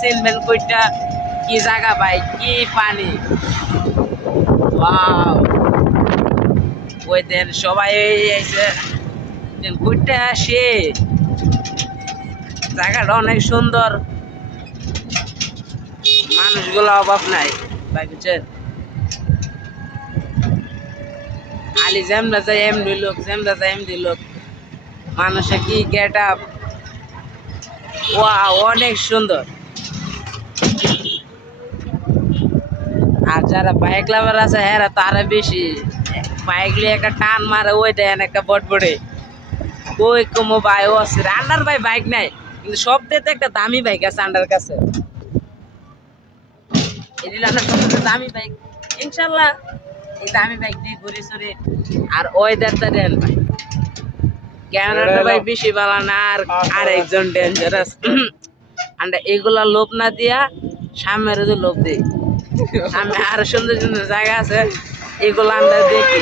চিনবেন কইটা কি জায়গা ভাই, কি পানি। ওয়াও, ওই দেন সবাই এসে কইটা আসে, জায়গাটা অনেক সুন্দর, মানুষগুলো অভাব নাই ভাই, বুঝছেন। আলি যেমরা যায় এমনি লোক, যেমরা যায় এমনি লোক, মানুষের কি গেট আপ, ওয়াও অনেক সুন্দর। আর যারা বাইক লাভার আছে হ্যাঁ তারা বেশি বাইক নিয়ে একটা টান মারে, ওই দেন একটা বটবটে ওই কমো ভাই ও আছে আন্ডার ভাই, বাইক নাই কিন্তু সব দিয়ে একটা দামি বাইক আছে আন্ডার কাছে, এদিকে আমরা সবচেয়ে দামি বাইক ইনশাল্লাহ, এই দামি বাইক দিয়ে ঘুরে চড়ে। আর ওয়েদারটা দেন ভাই, ক্যামেরাটা ভাই বেশি ভালো না, আর একজন ডেঞ্জারাস। আমরা এগুলা লোভ না দিয়া সামনের লোভ দিই, সামনে আরো সুন্দর সুন্দর জায়গা আছে, এগুলো আমরা দেখি,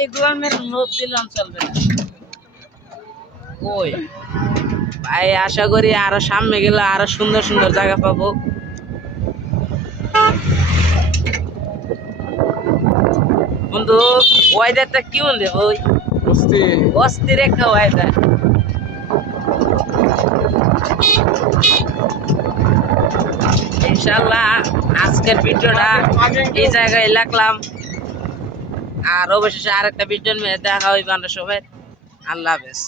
এগুলো মেরে লোভ দিলাম চলবে না। ওই ভাই আশা করি আরো সামনে গেলে আরো সুন্দর সুন্দর জায়গা পাবো। বন্ধু ওয়েদারটা কি বলবে ওই অস্থির একটা ওয়েদার। ইনশাল্লাহ আজকের ভিডিওটা এই জায়গায় লাগলাম, আর অবশেষে আরেকটা ভিডিও নিয়ে দেখা হইবে আমরা সবাই। আল্লাহ হাফেজ।